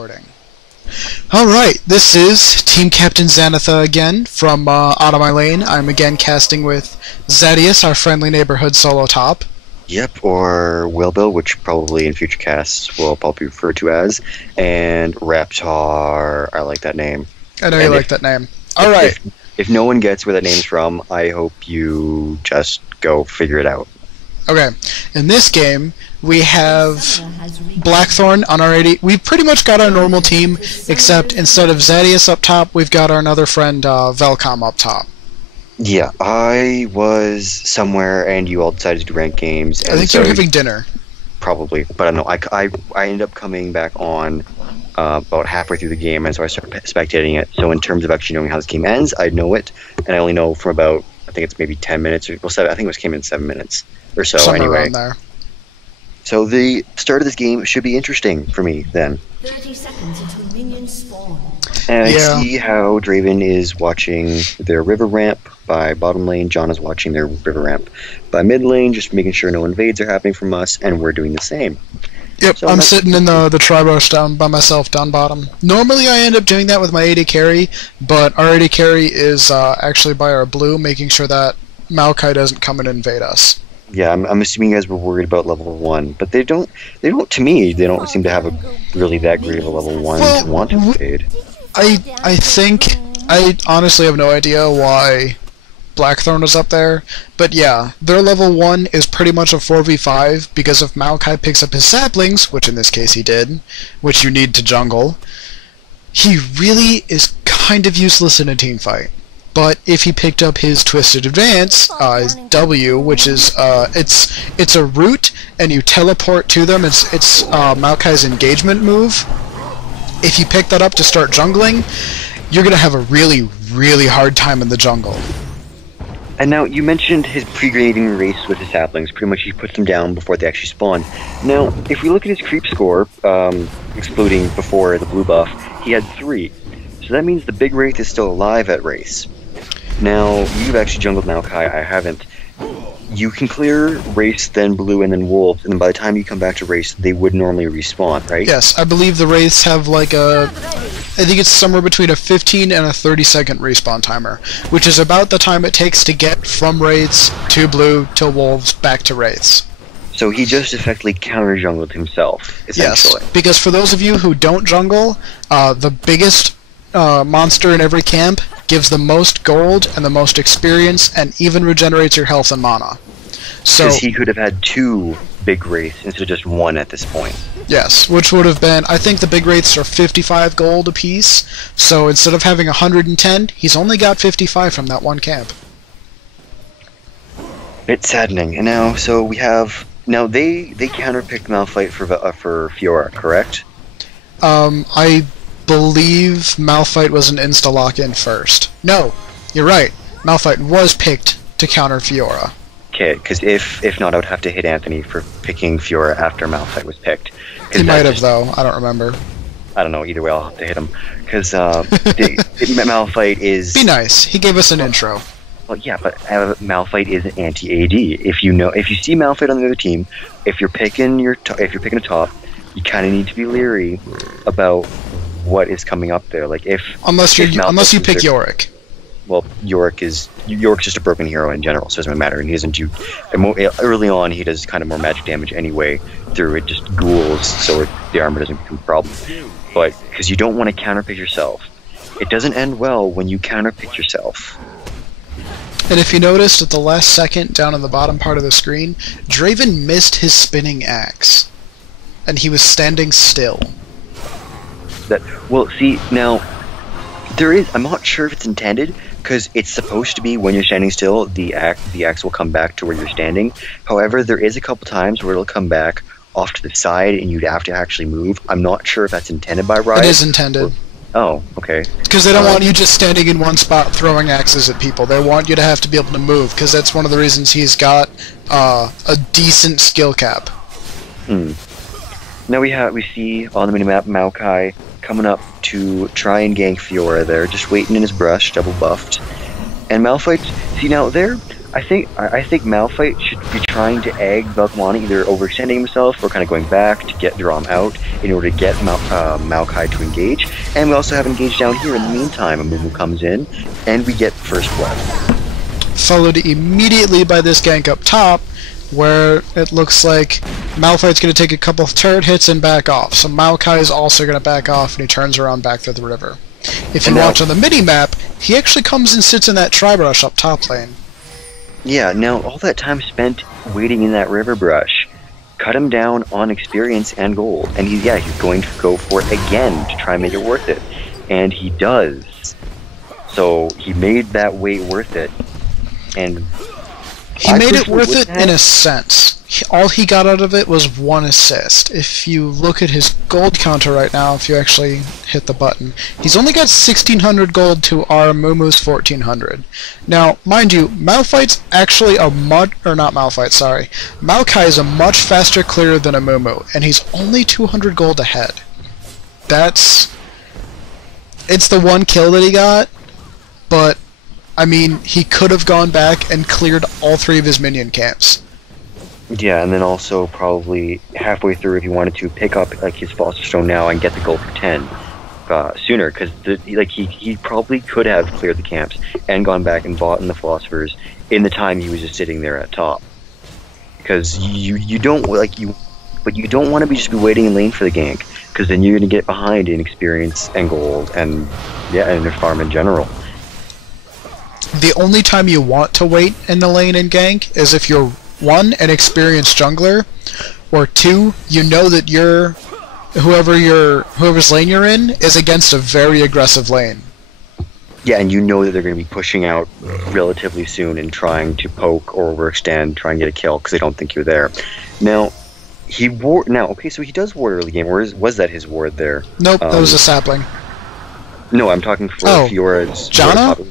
Recording. Alright, this is Team Captain Xanatha again from OuttaMyLane. I'm again casting with Zadius, our friendly neighborhood solo top. Yep, or Wilbil, which probably in future casts will probably be referred to as, and Raptar. I like that name. I know you like that name. Alright. If no one gets where that name's from, I hope you just go figure it out. Okay, in this game, we have Blackthorn on our 80. We've pretty much got our normal team, except instead of Zadius up top, we've got our other friend, Velcom up top. Yeah, I was somewhere and you all decided to do ranked games. I think you were having dinner. Probably, but I don't know. I ended up coming back on about halfway through the game, and so I started spectating it. So in terms of actually knowing how this game ends, I know it, and I only know from about, I think it's maybe 10 minutes, or, well, 7, I think it came in 7 minutes or so. Somewhere anyway. around there. So the start of this game should be interesting for me then. 30 seconds until minions spawn. And I see how Draven is watching their river ramp by bottom lane, John is watching their river ramp by mid lane, just making sure no invades are happening from us, and we're doing the same. Yep, So I'm sitting in the tri-rush down by myself down bottom. Normally I end up doing that with my AD carry, but our AD carry is actually by our blue, making sure that Maokai doesn't come and invade us. Yeah, I'm assuming you guys were worried about level 1, but they don't, to me, they don't seem to have a really that great of a level 1 to want to invade. I think, I honestly have no idea why Blackthorn was up there, but yeah, their level 1 is pretty much a 4v5, because if Maokai picks up his saplings, which in this case he did, which you need to jungle, he really is kind of useless in a team fight. But if he picked up his Twisted Advance, his W, which is it's a route, and you teleport to them. It's Maokai's engagement move. If you pick that up to start jungling, you're gonna have a really hard time in the jungle. And now, you mentioned his pre-grading race with his saplings. Pretty much he puts them down before they actually spawn. Now, if we look at his creep score, excluding before the blue buff, he had 3. So that means the big wraith is still alive at race. Now, you've actually jungled Maokai, I haven't. You can clear race, then blue, and then wolf, and then by the time you come back to race, they would normally respawn, right? Yes, I believe the wraiths have like I think it's somewhere between a 15 and a 30-second respawn timer, which is about the time it takes to get from wraiths to blue to wolves back to wraiths. So he just effectively counter-jungled himself, essentially. Yes, because for those of you who don't jungle, the biggest monster in every camp gives the most gold and the most experience, and even regenerates your health and mana. So because he could have had 2 big wraiths instead of just 1 at this point. Yes, which would have been, I think the big wraiths are 55 gold apiece, so instead of having 110, he's only got 55 from that one camp. It's saddening. And now, so we have, now they counterpicked Malphite for Fiora, correct? I believe Malphite was an insta-lock-in first. No, you're right. Malphite was picked to counter Fiora. Okay, because if not, I would have to hit Anthony for picking Fiora after Malphite was picked. He might have, though. I don't remember. I don't know. Either way, I'll have to hit him. Because Malphite is... Be nice. He gave us an intro. Well, yeah, but Malphite is anti-AD. If you see Malphite on the other team, if you're picking a top, you kind of need to be leery about what is coming up there. Like unless you pick Yorick. Well, Yorick's just a broken hero in general, so it doesn't matter. And he doesn't do early on. He does kind of more magic damage anyway through it, just ghouls, so the armor doesn't become a problem. But because you don't want to counterpick yourself, it doesn't end well when you counterpick yourself. And if you noticed at the last second down on the bottom part of the screen, Draven missed his spinning axe, and he was standing still. Well, see, now, I'm not sure if it's intended, because it's supposed to be when you're standing still, the axe will come back to where you're standing. However, there is a couple times where it'll come back off to the side, and you'd have to actually move. I'm not sure if that's intended by Riot. It is intended. Oh, okay. Because they don't want you just standing in one spot throwing axes at people. They want you to have to be able to move, because that's one of the reasons he's got a decent skill cap. Now we see on the minimap Maokai coming up to try and gank Fiora there, just waiting in his brush, double buffed. And Malphite, see now there, I think Malphite should be trying to egg Velkhmani, either overextending himself or kind of going back to draw him out in order to get Maokai to engage. And we also have engaged down here in the meantime. A Mumu comes in, and we get first blood. Followed immediately by this gank up top, where it looks like Malphite's going to take a couple of turret hits and back off. So Maokai is also going to back off, and he turns around back through the river. If you watch on the mini-map, he actually comes and sits in that tri-brush up top lane. Yeah, now all that time spent waiting in that river brush cut him down on experience and gold. And he's going to go for it again to try and make it worth it. And he does. So he made that wait worth it. And he made it worth it in a sense. All he got out of it was 1 assist. If you look at his gold counter right now, if you actually hit the button, he's only got 1,600 gold to our Mumu's 1,400. Now, mind you, Malphite's actually a Maokai is a much faster clearer than a Mumu, and he's only 200 gold ahead. It's the 1 kill that he got, but I mean, he could have gone back and cleared all 3 of his minion camps. Yeah, and then also probably halfway through, if he wanted to pick up like his Philosopher's Stone now and get the gold for 10 sooner, because he probably could have cleared the camps and gone back and bought in the Philosophers in the time he was just sitting there at top. Because you don't want to just be waiting in lane for the gank, because then you're going to get behind in experience and gold and in farm in general. The only time you want to wait in the lane and gank is if you're 1, an experienced jungler, or 2, you know that whoever's lane you're in is against a very aggressive lane. Yeah, and you know that they're going to be pushing out relatively soon and trying to poke or overextend, try and get a kill because they don't think you're there. Now, so he does ward early game, or was that his ward there? Nope, that was a sapling. No, I'm talking for Fiora's. Janna?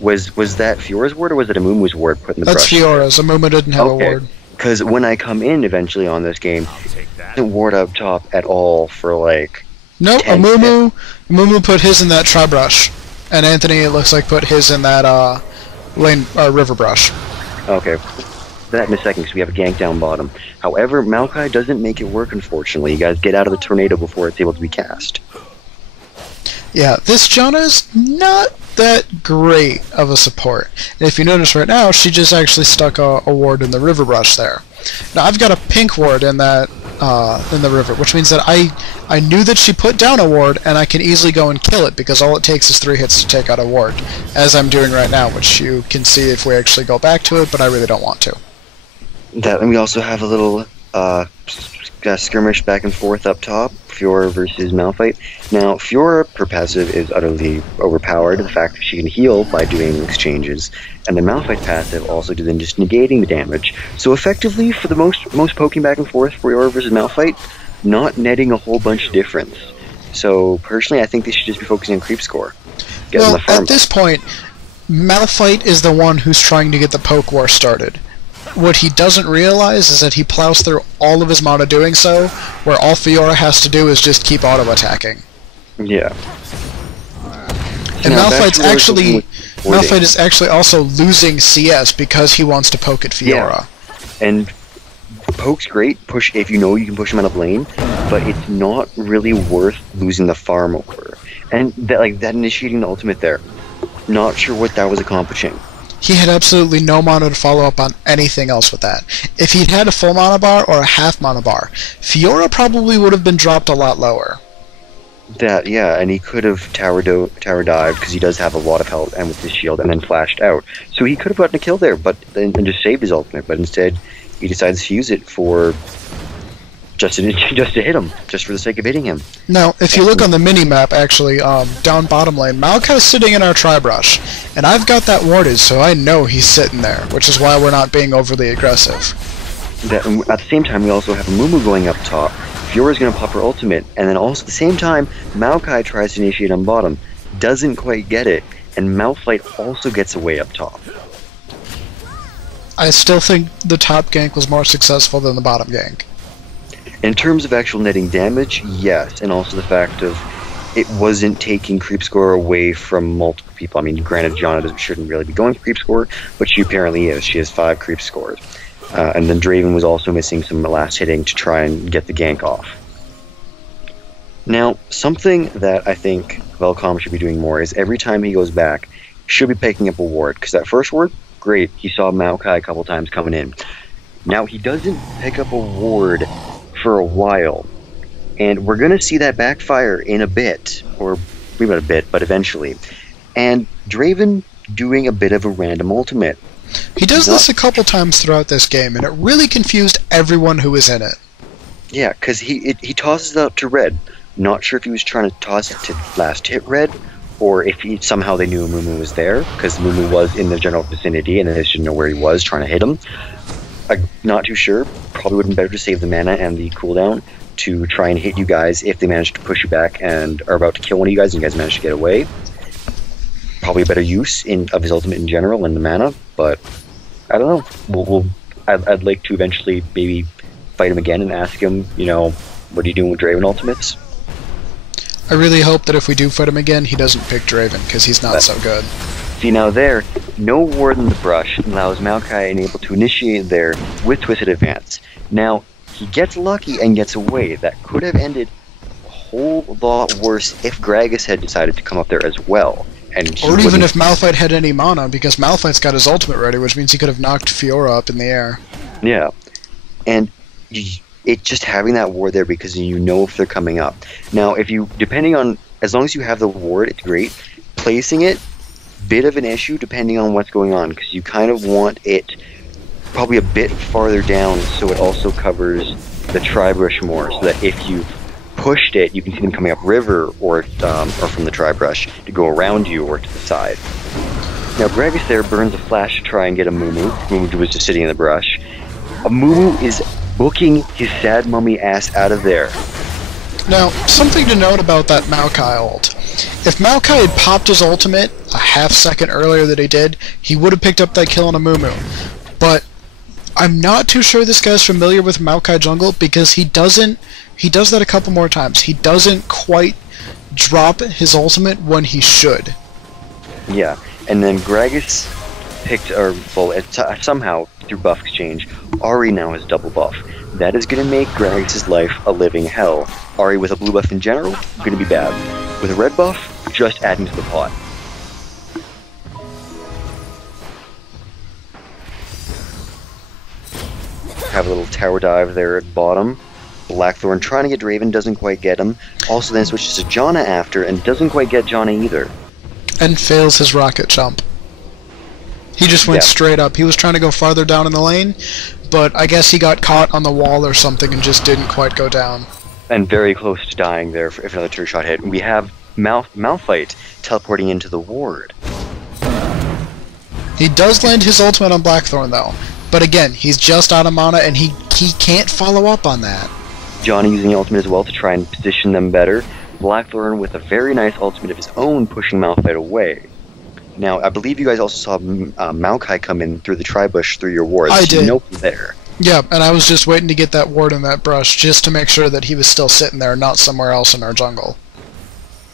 Was that Fiora's ward, or was it a Mumu's ward put in the brush? That's Fiora's. A Mumu didn't have a ward. Because when I come in eventually on this game, he doesn't ward up top at all for like... Nope, a Mumu put his in that tri-brush. And Anthony, it looks like, put his in that river brush. Okay. That in a second, because we have a gank down bottom. However, Maokai doesn't make it work, unfortunately. You guys get out of the tornado before it's able to be cast. Yeah, this Janna's not that great of a support. And if you notice right now, she just actually stuck a ward in the river brush there. Now I've got a pink ward in that in the river, which means that I knew that she put down a ward, and I can easily go and kill it because all it takes is 3 hits to take out a ward, as I'm doing right now, which you can see if we actually go back to it, but I really don't want to. And we also have a little skirmish back and forth up top, Fiora versus Malphite. Now, Fiora, per passive, is utterly overpowered. The fact that she can heal by doing exchanges, and the Malphite passive also then just negating the damage. So effectively, for the most poking back and forth, Fiora versus Malphite, not netting a whole bunch of difference. So personally, I think they should just be focusing on creep score. Well, at this point, Malphite is the one who's trying to get the poke war started. What he doesn't realize is that he plows through all of his mana doing so, where all Fiora has to do is just keep auto-attacking. Yeah. And Malphite is actually also losing CS because he wants to poke at Fiora. Yeah. And poke's great, if you know you can push him out of lane, but it's not really worth losing the farm over. And that initiating the ultimate there, not sure what that was accomplishing. He had absolutely no mana to follow up on anything else with that. If he'd had a full mana bar or a half mana bar, Fiora probably would have been dropped a lot lower. And he could have tower dived, because he does have a lot of health and with his shield, and then flashed out. So he could have gotten a kill there, and just saved his ultimate, but instead he decides to use it for just to hit him, just for the sake of hitting him. Now, if you look on the mini-map, actually, down bottom lane, Maokai's sitting in our tri-brush, and I've got that warded, so I know he's sitting there, which is why we're not being overly aggressive. At the same time, we also have a Mumu going up top. Fiora's going to pop her ultimate, and then also at the same time, Maokai tries to initiate on bottom, doesn't quite get it, and Malphite also gets away up top. I still think the top gank was more successful than the bottom gank. In terms of actual netting damage, yes, and also the fact of it wasn't taking creep score away from multiple people. I mean, granted, Janna shouldn't really be going for creep score, but she apparently is. She has 5 creep scores. And then Draven was also missing some last hitting to try and get the gank off. Now, something that I think Velcom should be doing more is every time he goes back, he should be picking up a ward. Because that first ward, great, he saw Maokai a couple times coming in. Now, he doesn't pick up a ward for a while. And we're going to see that backfire in a bit. Or maybe not a bit, but eventually. And Draven doing a bit of a random ultimate. He does this a couple times throughout this game, and it really confused everyone who was in it. Yeah, because he tosses it up to red. Not sure if he was trying to toss it to last hit red, or if somehow they knew Mumu was there, because Mumu was in the general vicinity and they just didn't know where he was trying to hit him. I'm not too sure. Probably would have been better to save the mana and the cooldown to try and hit you guys if they managed to push you back and are about to kill one of you guys and you guys managed to get away. Probably a better use of his ultimate in general and the mana, but I don't know. I'd like to eventually maybe fight him again and ask him, you know, what are you doing with Draven ultimates? I really hope that if we do fight him again, he doesn't pick Draven, because he's not so good. See, now there, no ward in the brush allows Maokai and able to initiate there with Twisted Advance. Now, he gets lucky and gets away. That could have ended a whole lot worse if Gragas had decided to come up there as well. And or even if Malphite had any mana, because Malphite's got his ultimate ready, which means he could have knocked Fiora up in the air. Yeah. And it just having that ward there because you know if they're coming up. Now, if you, depending on, as long as you have the ward, it's great. Placing it, bit of an issue depending on what's going on, because you kind of want it probably a bit farther down so it also covers the tri-brush more, so that if you pushed it, you can see them coming up river or from the tri-brush to go around you or to the side. Now, Gragas there burns a flash to try and get a Mumu. Mumu was just sitting in the brush. A Mumu is booking his sad mummy ass out of there. Now, something to note about that Maokai ult. If Maokai had popped his ultimate a half second earlier than he did, he would have picked up that kill on a Mumu. But I'm not too sure this guy's familiar with Maokai jungle, because he does that a couple more times. He doesn't quite drop his ultimate when he should. Yeah, and then Gragas picked, or well, somehow through buff exchange, Ahri now has double buff. That is going to make Gragas' life a living hell. Ahri with a blue buff in general, going to be bad. With a red buff, just adding to the pot. Have a little tower dive there at bottom. Blackthorn trying to get Draven, doesn't quite get him. Also then switches to Janna after, and doesn't quite get Janna either. And fails his rocket jump. He just went straight up. He was trying to go farther down in the lane, but I guess he got caught on the wall or something and just didn't quite go down. And very close to dying there if another two shot hit. We have Malphite teleporting into the ward. He does land his ultimate on Blackthorn though. But again, he's just out of mana and he can't follow up on that. Johnny using the ultimate as well to try and position them better. Blackthorn with a very nice ultimate of his own pushing Malphite away. Now, I believe you guys also saw Maokai come in through the tri-bush through your ward. I did. Nope, there. Yeah, and I was just waiting to get that ward in that brush just to make sure that he was still sitting there, not somewhere else in our jungle.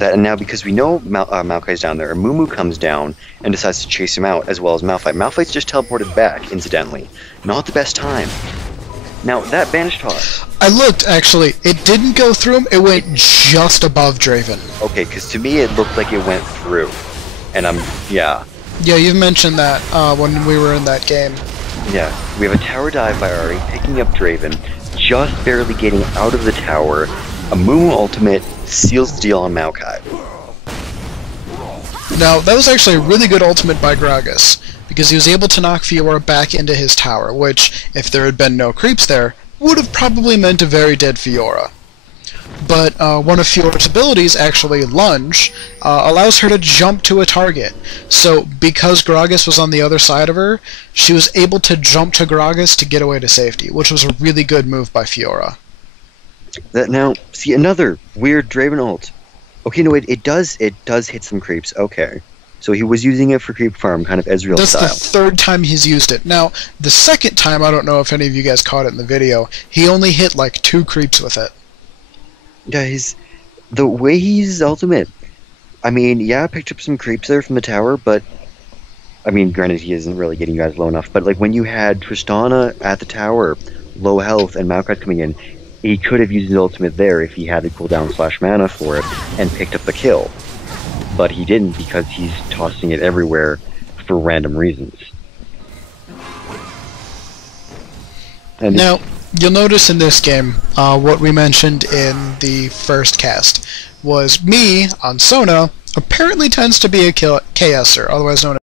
And now, because we know Maokai's down there, Mumu comes down and decides to chase him out, as well as Malphite. Malphite's just teleported back, incidentally. Not the best time. Now, that banish toss. I looked, actually. It didn't go through him. It went just above Draven. Okay, because to me it looked like it went through. And yeah. Yeah, you've mentioned that when we were in that game. Yeah, we have a tower dive by Ahri, picking up Draven, just barely getting out of the tower. A Mumu ultimate seals the deal on Maokai. Now, that was actually a really good ultimate by Gragas, because he was able to knock Fiora back into his tower, which, if there had been no creeps there, would have probably meant a very dead Fiora. But one of Fiora's abilities, actually Lunge, allows her to jump to a target. So, because Gragas was on the other side of her, she was able to jump to Gragas to get away to safety, which was a really good move by Fiora. Now, see, another weird Draven ult. Okay, no, it does hit some creeps, okay. So he was using it for creep farm, kind of Ezreal style. That's the third time he's used it. Now, the second time, I don't know if any of you guys caught it in the video, he only hit like 2 creeps with it. Yeah, The way he's ultimate, I mean, yeah, I picked up some creeps there from the tower, but I mean, granted, he isn't really getting you guys low enough. But like when you had Tristana at the tower, low health, and Maokai coming in, he could have used his ultimate there if he had the cooldown / mana for it and picked up the kill. But he didn't because he's tossing it everywhere for random reasons. And Now, you'll notice in this game, what we mentioned in the first cast was me on Sona apparently tends to be a KSer, otherwise known